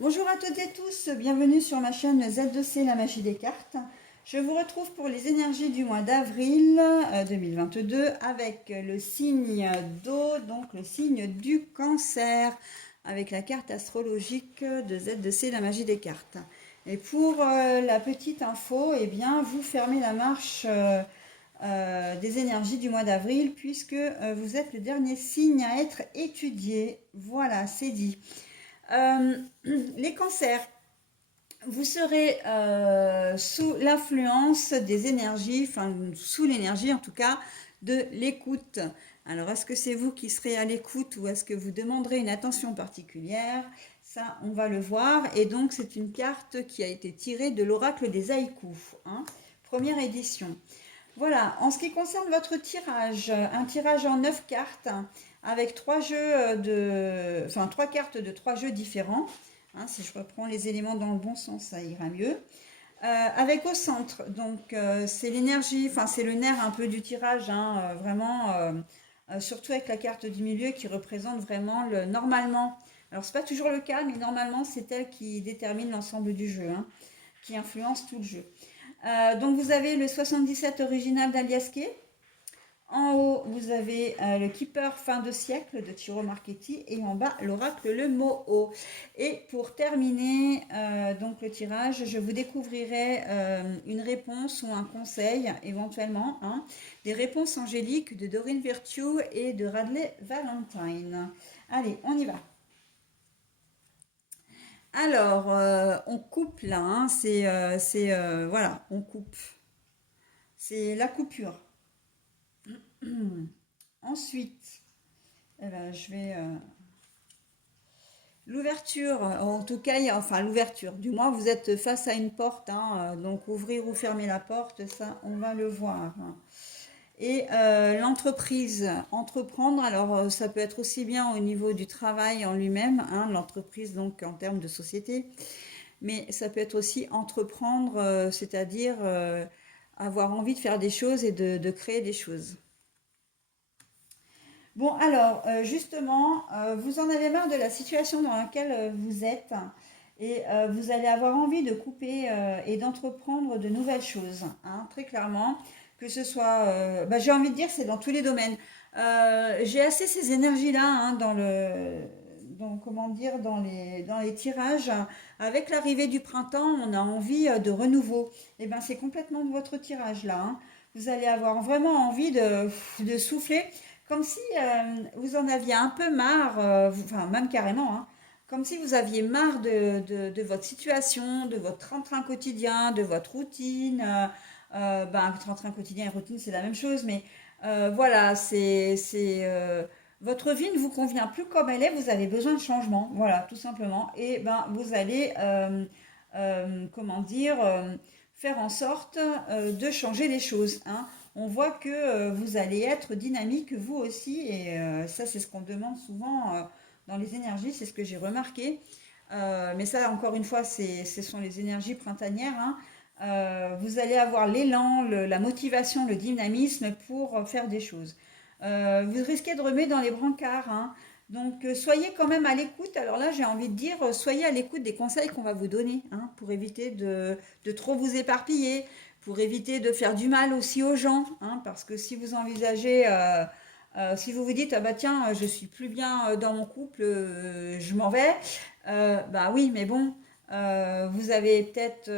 Bonjour à toutes et tous, bienvenue sur ma chaîne Z2C, la magie des cartes. Je vous retrouve pour les énergies du mois d'avril 2022 avec le signe d'eau, donc le signe du cancer, avec la carte astrologique de Z2C, la magie des cartes. Et pour la petite info, eh bien, vous fermez la marche des énergies du mois d'avril puisque vous êtes le dernier signe à être étudié. Voilà, c'est dit. Euh, les cancers, vous serez sous l'influence des énergies, enfin sous l'énergie en tout cas, de l'écoute. Alors, est-ce que c'est vous qui serez à l'écoute ou est-ce que vous demanderez une attention particulière? Ça, on va le voir. Et donc, c'est une carte qui a été tirée de l'oracle des haïkus, hein, première édition. Voilà, en ce qui concerne votre tirage, un tirage en 9 cartes avec trois cartes de 3 jeux différents. Hein, si je reprends les éléments dans le bon sens, ça ira mieux. Avec au centre, donc c'est l'énergie, enfin c'est le nerf un peu du tirage, hein, vraiment, surtout avec la carte du milieu qui représente vraiment le normalement. Alors c'est pas toujours le cas, mais normalement c'est elle qui détermine l'ensemble du jeu, hein, qui influence tout le jeu. Donc vous avez le 77 original d'Aliaske. En haut, vous avez le Keeper fin de siècle de Tiro Marchetti et en bas, l'oracle le Moho. Et pour terminer donc le tirage, je vous découvrirai une réponse ou un conseil éventuellement, hein, des réponses angéliques de Doreen Virtue et de Radley Valentine. Allez, on y va. Alors, on coupe là, hein, voilà, on coupe. C'est la coupure. Ensuite, eh ben, je vais l'ouverture. En tout cas, enfin l'ouverture. Du moins, vous êtes face à une porte, hein, donc ouvrir ou fermer la porte, ça, on va le voir. Et l'entreprise, entreprendre. Alors, ça peut être aussi bien au niveau du travail en lui-même, hein, l'entreprise donc en termes de société, mais ça peut être aussi entreprendre, c'est-à-dire avoir envie de faire des choses et de créer des choses. Bon, alors, justement, vous en avez marre de la situation dans laquelle vous êtes et vous allez avoir envie de couper et d'entreprendre de nouvelles choses, hein, très clairement. Que ce soit, bah, j'ai envie de dire, c'est dans tous les domaines. J'ai assez ces énergies-là, hein, comment dire, dans les tirages. Avec l'arrivée du printemps, on a envie de renouveau. Et ben, c'est complètement votre tirage là, hein. Vous allez avoir vraiment envie de souffler comme si vous en aviez un peu marre, enfin même carrément, hein, comme si vous aviez marre de votre situation, de votre train-train quotidien, de votre routine. Ben, train-train quotidien et routine, c'est la même chose, mais voilà, votre vie ne vous convient plus comme elle est, vous avez besoin de changement, voilà, tout simplement. Et ben, vous allez, comment dire, faire en sorte de changer les choses, hein. On voit que vous allez être dynamique vous aussi, et ça c'est ce qu'on demande souvent dans les énergies, c'est ce que j'ai remarqué. Mais ça, encore une fois, ce sont les énergies printanières, hein. Vous allez avoir l'élan, la motivation, le dynamisme pour faire des choses. Vous risquez de remettre dans les brancards, hein. Donc soyez quand même à l'écoute. Alors là, j'ai envie de dire, soyez à l'écoute des conseils qu'on va vous donner, hein, pour éviter de trop vous éparpiller, pour éviter de faire du mal aussi aux gens, hein, parce que si vous envisagez, si vous vous dites, ah bah tiens, je suis plus bien dans mon couple, je m'en vais, bah oui, mais bon, vous avez peut-être,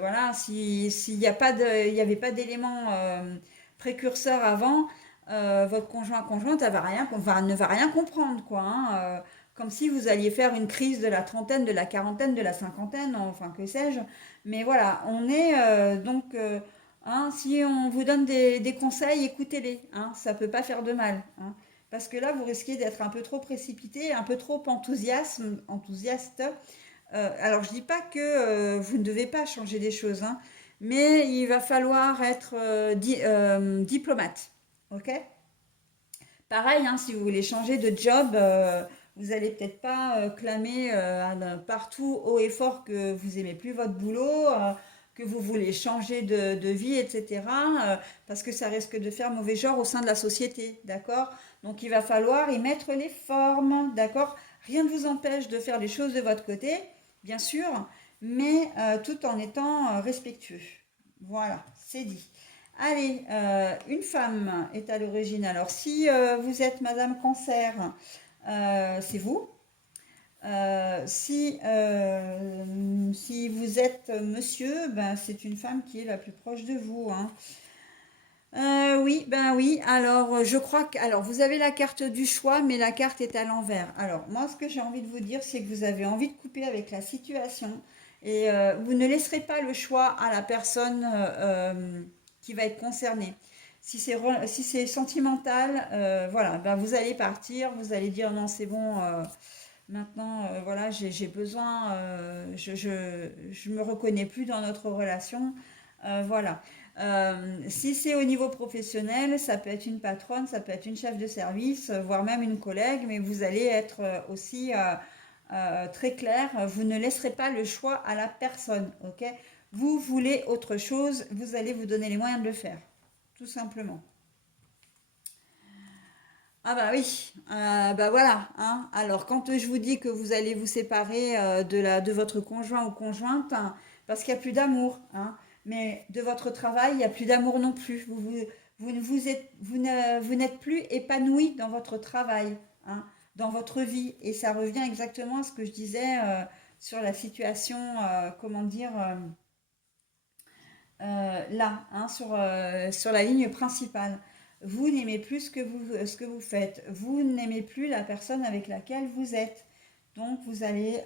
voilà, s'il n'y a pas il n'y avait pas d'éléments précurseurs avant, votre conjointe ne va rien comprendre, quoi, hein, comme si vous alliez faire une crise de la trentaine, de la quarantaine, de la cinquantaine, enfin que sais-je. Mais voilà, on est donc, hein, si on vous donne des conseils, écoutez-les, hein, ça peut pas faire de mal, hein, parce que là, vous risquez d'être un peu trop précipité, un peu trop enthousiaste. Alors, je dis pas que vous ne devez pas changer des choses, hein, mais il va falloir être diplomate, ok? Pareil, hein, si vous voulez changer de job, vous n'allez peut-être pas clamer partout haut et fort que vous aimez plus votre boulot, que vous voulez changer de vie, etc. Parce que ça risque de faire mauvais genre au sein de la société, d'accord? Donc il va falloir y mettre les formes, d'accord? Rien ne vous empêche de faire les choses de votre côté, bien sûr, mais tout en étant respectueux. Voilà, c'est dit. Allez, une femme est à l'origine. Alors, si vous êtes Madame Cancer, c'est vous. Si vous êtes monsieur, ben, c'est une femme qui est la plus proche de vous, hein. Oui, ben oui. Alors, je crois que, alors, vous avez la carte du choix, mais la carte est à l'envers. Alors, moi, ce que j'ai envie de vous dire, c'est que vous avez envie de couper avec la situation et vous ne laisserez pas le choix à la personne qui va être concernée. Si c'est sentimental, voilà, ben vous allez partir, vous allez dire non, c'est bon. Maintenant, voilà, j'ai besoin, je me reconnais plus dans notre relation. Voilà. Si c'est au niveau professionnel, ça peut être une patronne, ça peut être une chef de service, voire même une collègue, mais vous allez être aussi très clair. Vous ne laisserez pas le choix à la personne, ok? Vous voulez autre chose, vous allez vous donner les moyens de le faire, tout simplement. Ah bah oui, bah voilà, hein. Alors quand je vous dis que vous allez vous séparer de votre conjoint ou conjointe, hein, parce qu'il n'y a plus d'amour, hein, mais de votre travail, il n'y a plus d'amour non plus. Vous n'êtes plus épanoui dans votre travail, hein, dans votre vie. Et ça revient exactement à ce que je disais sur la situation, comment dire, là, hein, sur la ligne principale. Vous n'aimez plus ce que vous faites. Vous n'aimez plus la personne avec laquelle vous êtes. Donc, vous allez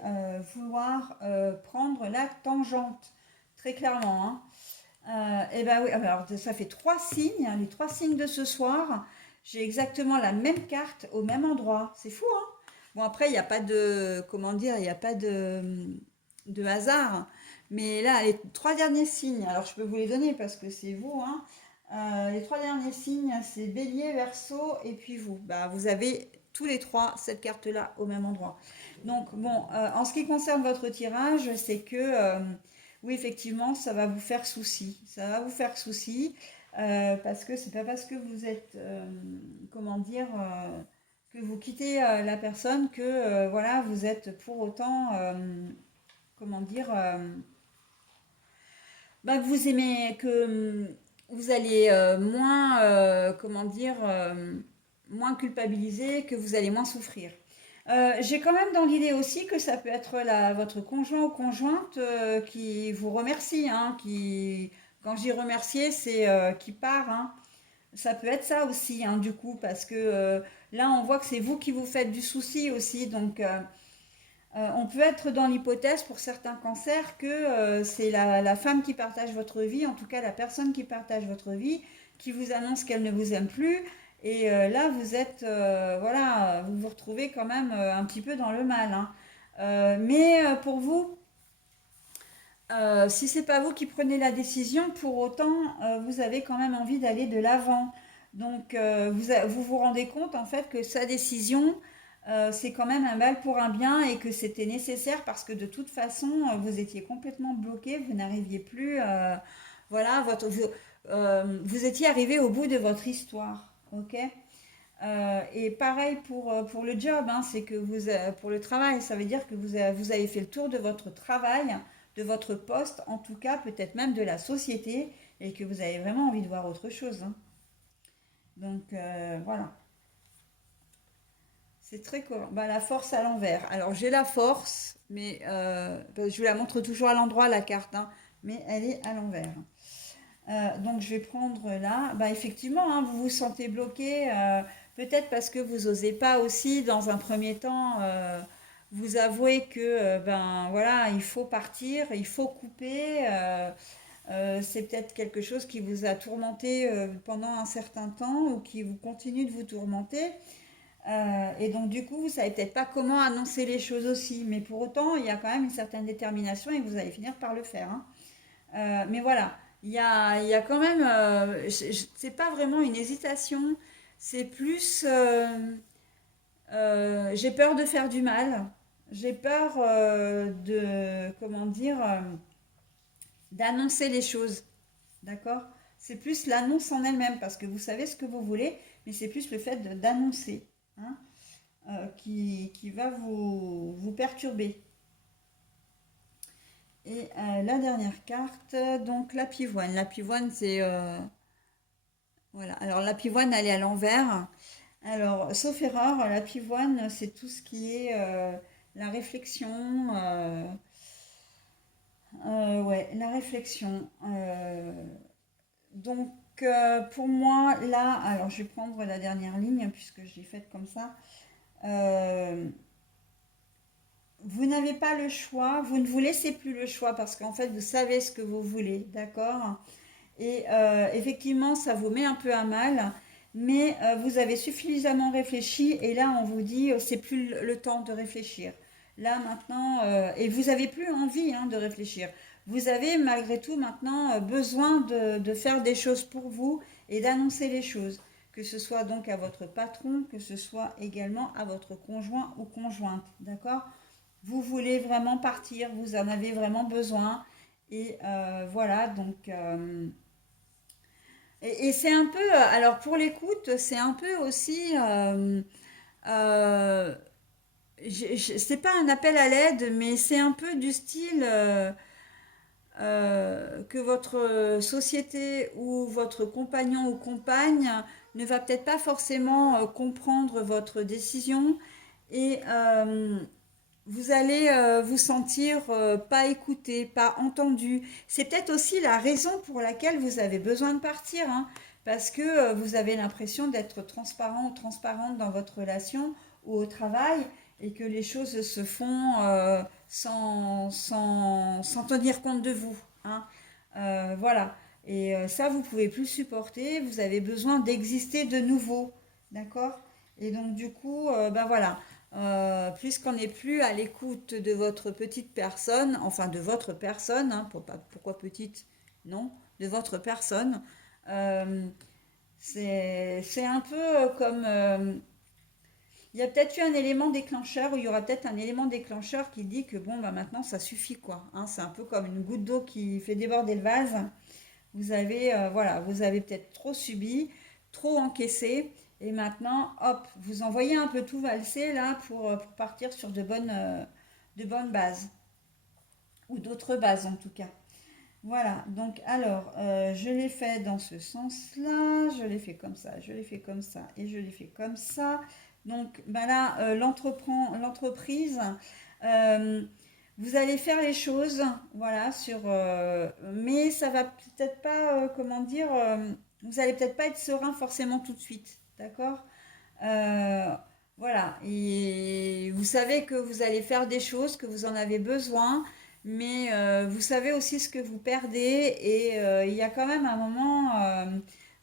vouloir prendre la tangente, très clairement, hein. Et ben oui, alors ça fait trois signes, hein, les trois signes de ce soir. J'ai exactement la même carte au même endroit. C'est fou, hein? Bon, après, il n'y a pas de, comment dire, il n'y a pas de hasard. Mais là, les trois derniers signes, alors je peux vous les donner parce que c'est vous, hein. Les trois derniers signes, c'est Bélier, Verseau et puis vous. Bah, vous avez tous les trois cette carte-là au même endroit. Donc, bon, en ce qui concerne votre tirage, c'est que oui, effectivement, ça va vous faire souci. Ça va vous faire souci parce que c'est pas parce que vous êtes, comment dire, que vous quittez la personne que voilà, vous êtes pour autant, comment dire, bah, que vous aimez, que vous allez moins, comment dire, moins culpabiliser, que vous allez moins souffrir. J'ai quand même dans l'idée aussi que ça peut être votre conjoint ou conjointe qui vous remercie, hein, quand je dis remercier, c'est qui part, hein. Ça peut être ça aussi, hein, du coup, parce que là, on voit que c'est vous qui vous faites du souci aussi, donc on peut être dans l'hypothèse pour certains cancers que c'est la femme qui partage votre vie, en tout cas la personne qui partage votre vie, qui vous annonce qu'elle ne vous aime plus. Et là, vous êtes, voilà, vous vous retrouvez quand même un petit peu dans le mal, hein. Mais pour vous, si c'est pas vous qui prenez la décision, pour autant, vous avez quand même envie d'aller de l'avant. Donc, vous vous rendez compte en fait que sa décision, c'est quand même un mal pour un bien et que c'était nécessaire parce que de toute façon, vous étiez complètement bloqué, vous n'arriviez plus, voilà, vous étiez arrivé au bout de votre histoire, ok? Et pareil pour le job, hein, c'est que pour le travail, ça veut dire que vous avez fait le tour de votre travail, de votre poste, en tout cas peut-être même de la société, et que vous avez vraiment envie de voir autre chose, hein. Donc voilà, c'est très court. Bah, la force à l'envers. Alors j'ai la force, mais je vous la montre toujours à l'endroit la carte, hein, mais elle est à l'envers. Donc je vais prendre là. Bah, effectivement, hein, vous vous sentez bloqué, peut-être parce que vous n'osez pas aussi, dans un premier temps, vous avouer que ben voilà, il faut partir, il faut couper. C'est peut-être quelque chose qui vous a tourmenté pendant un certain temps ou qui vous continue de vous tourmenter. Et donc du coup, vous savez peut-être pas comment annoncer les choses aussi, mais pour autant, il y a quand même une certaine détermination et vous allez finir par le faire, hein. Mais voilà, il y a quand même, c'est pas vraiment une hésitation, c'est plus, j'ai peur de faire du mal, j'ai peur comment dire, d'annoncer les choses, d'accord? C'est plus l'annonce en elle-même, parce que vous savez ce que vous voulez, mais c'est plus le fait d'annoncer, hein, qui va vous perturber. Et la dernière carte, donc la pivoine. La pivoine, c'est... voilà. Alors la pivoine, elle est à l'envers. Alors, sauf erreur, la pivoine, c'est tout ce qui est la réflexion. Ouais, la réflexion. Donc, pour moi, là, alors je vais prendre la dernière ligne puisque je l'ai faite comme ça. Euh, Vous n'avez pas le choix, vous ne vous laissez plus le choix parce qu'en fait, vous savez ce que vous voulez, d'accord? Et effectivement, ça vous met un peu à mal, mais vous avez suffisamment réfléchi et là, on vous dit, c'est plus le temps de réfléchir. Là, maintenant, et vous n'avez plus envie hein, de réfléchir. Vous avez malgré tout maintenant besoin de faire des choses pour vous et d'annoncer les choses. Que ce soit donc à votre patron, que ce soit également à votre conjoint ou conjointe, d'accord? Vous voulez vraiment partir, vous en avez vraiment besoin. Et voilà, donc... et c'est un peu, alors pour l'écoute, c'est un peu aussi, euh, c'est pas un appel à l'aide, mais c'est un peu du style que votre société ou votre compagnon ou compagne ne va peut-être pas forcément comprendre votre décision et vous allez vous sentir pas écouté, pas entendu. C'est peut-être aussi la raison pour laquelle vous avez besoin de partir, hein, parce que vous avez l'impression d'être transparent ou transparente dans votre relation ou au travail et que les choses se font sans tenir compte de vous, hein. Voilà. Et ça, vous pouvez plus supporter. Vous avez besoin d'exister de nouveau, d'accord? Et donc du coup, ben voilà. Puisqu'on n'est plus à l'écoute de votre petite personne, enfin de votre personne, hein, pourquoi petite? Non, de votre personne. Euh, c'est un peu comme... il y a peut-être eu un élément déclencheur, ou il y aura peut-être un élément déclencheur qui dit que bon, bah maintenant ça suffit quoi, hein. C'est un peu comme une goutte d'eau qui fait déborder le vase. Vous avez, voilà, vous avez peut-être trop subi, trop encaissé, et maintenant, hop, vous envoyez un peu tout valser là pour partir sur de bonnes bases, ou d'autres bases en tout cas. Voilà, donc alors, je l'ai fait dans ce sens-là, je l'ai fait comme ça, je l'ai fait comme ça, et je l'ai fait comme ça. Donc ben là, l'entreprise, euh, vous allez faire les choses, voilà, mais ça va peut-être pas, comment dire, vous allez peut-être pas être serein forcément tout de suite, d'accord? Euh, voilà, et vous savez que vous allez faire des choses, que vous en avez besoin, mais vous savez aussi ce que vous perdez, et il y a quand même un moment,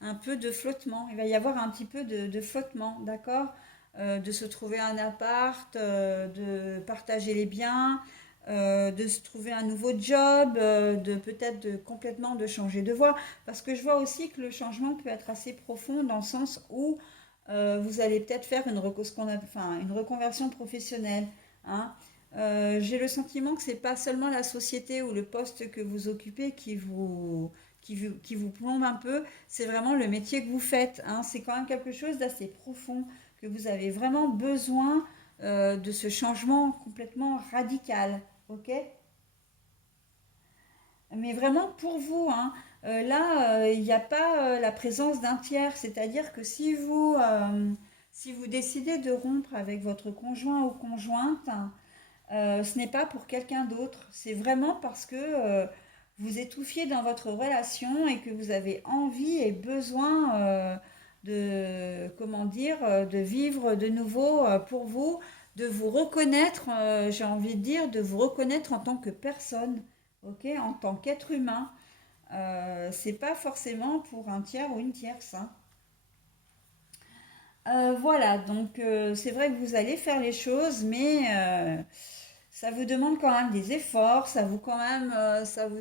un peu de flottement. Il va y avoir un petit peu de flottement, d'accord? De se trouver un appart, de partager les biens, de se trouver un nouveau job, de peut-être complètement de changer de voie. Parce que je vois aussi que le changement peut être assez profond dans le sens où vous allez peut-être faire une reconversion professionnelle, hein. J'ai le sentiment que c'est pas seulement la société ou le poste que vous occupez qui vous plombe un peu, c'est vraiment le métier que vous faites, hein. C'est quand même quelque chose d'assez profond, que vous avez vraiment besoin de ce changement complètement radical, ok? Mais vraiment pour vous, hein. Là, il n'y a pas la présence d'un tiers, c'est-à-dire que si vous décidez de rompre avec votre conjoint ou conjointe, ce n'est pas pour quelqu'un d'autre, c'est vraiment parce que vous étouffiez dans votre relation et que vous avez envie et besoin comment dire, de vivre de nouveau pour vous, de vous reconnaître, j'ai envie de dire, de vous reconnaître en tant que personne, ok, en tant qu'être humain. C'est pas forcément pour un tiers ou une tierce, hein. Voilà, donc c'est vrai que vous allez faire les choses, mais ça vous demande quand même des efforts, ça vous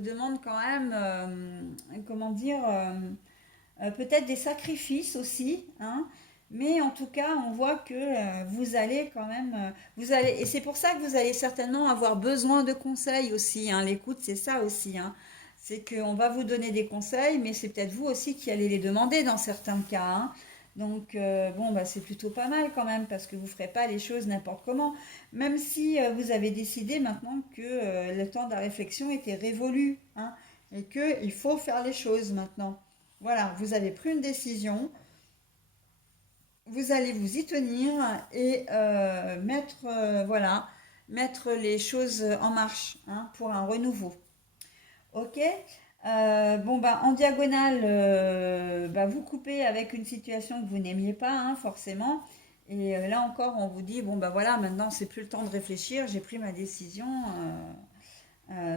demande quand même, comment dire, peut-être des sacrifices aussi, hein. Mais en tout cas, on voit que vous allez quand même, et c'est pour ça que vous allez certainement avoir besoin de conseils aussi, hein. L'écoute, c'est ça aussi, hein. C'est qu'on va vous donner des conseils, mais c'est peut-être vous aussi qui allez les demander dans certains cas, hein. Donc, bon, bah, c'est plutôt pas mal quand même parce que vous ne ferez pas les choses n'importe comment. Même si vous avez décidé maintenant que le temps de la réflexion était révolu, hein, et qu'il faut faire les choses maintenant. Voilà, vous avez pris une décision, vous allez vous y tenir et mettre les choses en marche, hein, pour un renouveau. Ok. Bon, bah, en diagonale, bah, vous coupez avec une situation que vous n'aimiez pas, hein, forcément. Et là encore, on vous dit, bon, bah voilà, maintenant, c'est plus le temps de réfléchir, j'ai pris ma décision,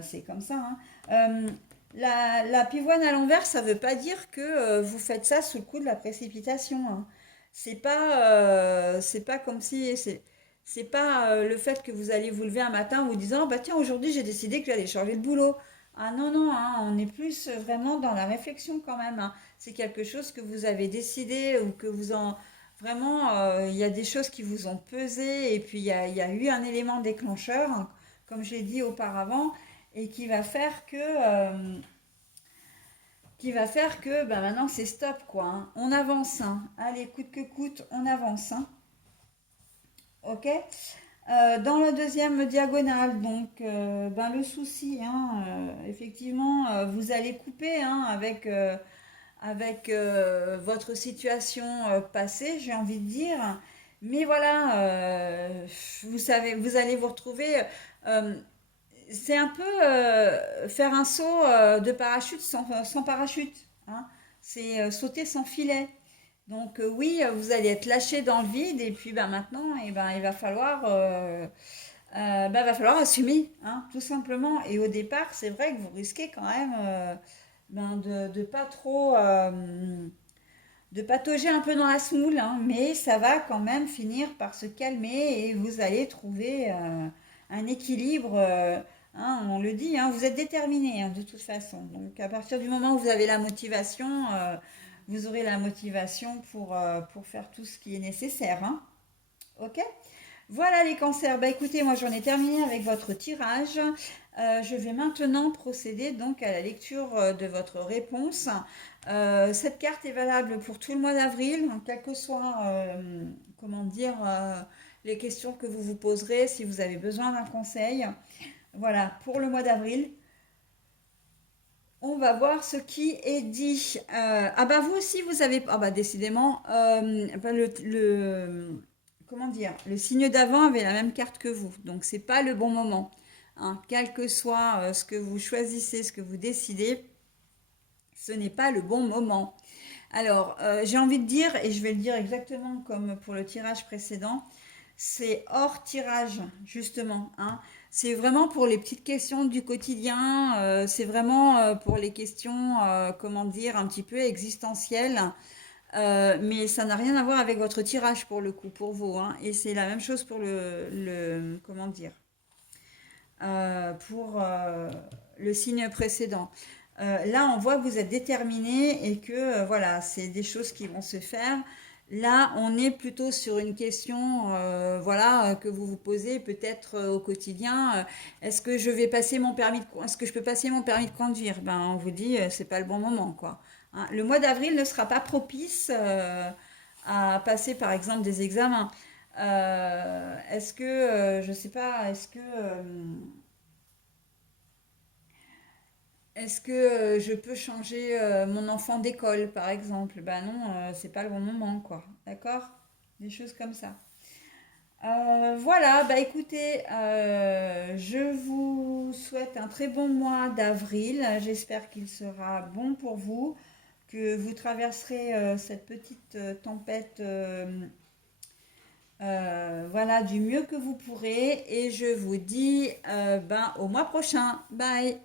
c'est comme ça, hein. Euh, la pivoine à l'envers, ça ne veut pas dire que vous faites ça sous le coup de la précipitation, hein. C'est pas comme si, c'est pas le fait que vous allez vous lever un matin en vous disant, bah tiens, aujourd'hui j'ai décidé que j'allais changer de boulot. Ah non, non, hein, on est plus vraiment dans la réflexion quand même, hein. C'est quelque chose que vous avez décidé ou que vous en... Vraiment, il y a des choses qui vous ont pesé et puis il y a eu un élément déclencheur, hein, comme j'ai dit auparavant, et qui va faire que ben maintenant c'est stop quoi, hein. On avance, hein. Allez, coûte que coûte, on avance, hein. Ok. Dans la deuxième diagonale, donc ben le souci, hein, effectivement, vous allez couper, hein, avec votre situation passée, j'ai envie de dire. Mais voilà, vous savez, vous allez vous retrouver. euh, c'est un peu faire un saut de parachute sans parachute, hein. C'est sauter sans filet. Donc oui, vous allez être lâché dans le vide et puis ben, maintenant, eh ben, va falloir assumer, hein, tout simplement. Et au départ, c'est vrai que vous risquez quand même ben, de pas trop de patauger un peu dans la semoule, hein, mais ça va quand même finir par se calmer et vous allez trouver un équilibre. Hein, on le dit, hein, vous êtes déterminé, hein, de toute façon. Donc à partir du moment où vous avez la motivation, vous aurez la motivation pour faire tout ce qui est nécessaire, hein. Ok? Voilà les cancers. Bah écoutez, moi j'en ai terminé avec votre tirage. Je vais maintenant procéder donc à la lecture de votre réponse. Cette carte est valable pour tout le mois d'avril, hein, quelles que soient, comment dire, les questions que vous vous poserez, si vous avez besoin d'un conseil. Voilà, pour le mois d'avril. On va voir ce qui est dit. Ah bah vous aussi, vous avez... Ah bah décidément, bah, comment dire, le signe d'avant avait la même carte que vous. Donc c'est pas le bon moment, hein. Quel que soit ce que vous choisissez, ce que vous décidez, ce n'est pas le bon moment. Alors, j'ai envie de dire, et je vais le dire exactement comme pour le tirage précédent, c'est hors tirage, justement, hein. C'est vraiment pour les petites questions du quotidien, c'est vraiment pour les questions, comment dire, un petit peu existentielles. Mais ça n'a rien à voir avec votre tirage pour le coup, pour vous, hein. Et c'est la même chose pour comment dire, pour le signe précédent. Là, on voit que vous êtes déterminé et que voilà, c'est des choses qui vont se faire. Là, on est plutôt sur une question, voilà, que vous vous posez peut-être au quotidien. Est-ce que je vais passer mon permis est-ce que je peux passer mon permis de conduire? Ben, on vous dit, c'est pas le bon moment, quoi, hein. Le mois d'avril ne sera pas propice à passer, par exemple, des examens. Est-ce que, je sais pas, est-ce que je peux changer mon enfant d'école, par exemple? Ben non, c'est pas le bon moment, quoi. D'accord? Des choses comme ça. Voilà, bah écoutez, je vous souhaite un très bon mois d'avril. J'espère qu'il sera bon pour vous, que vous traverserez cette petite tempête, voilà, du mieux que vous pourrez. Et je vous dis ben, au mois prochain. Bye!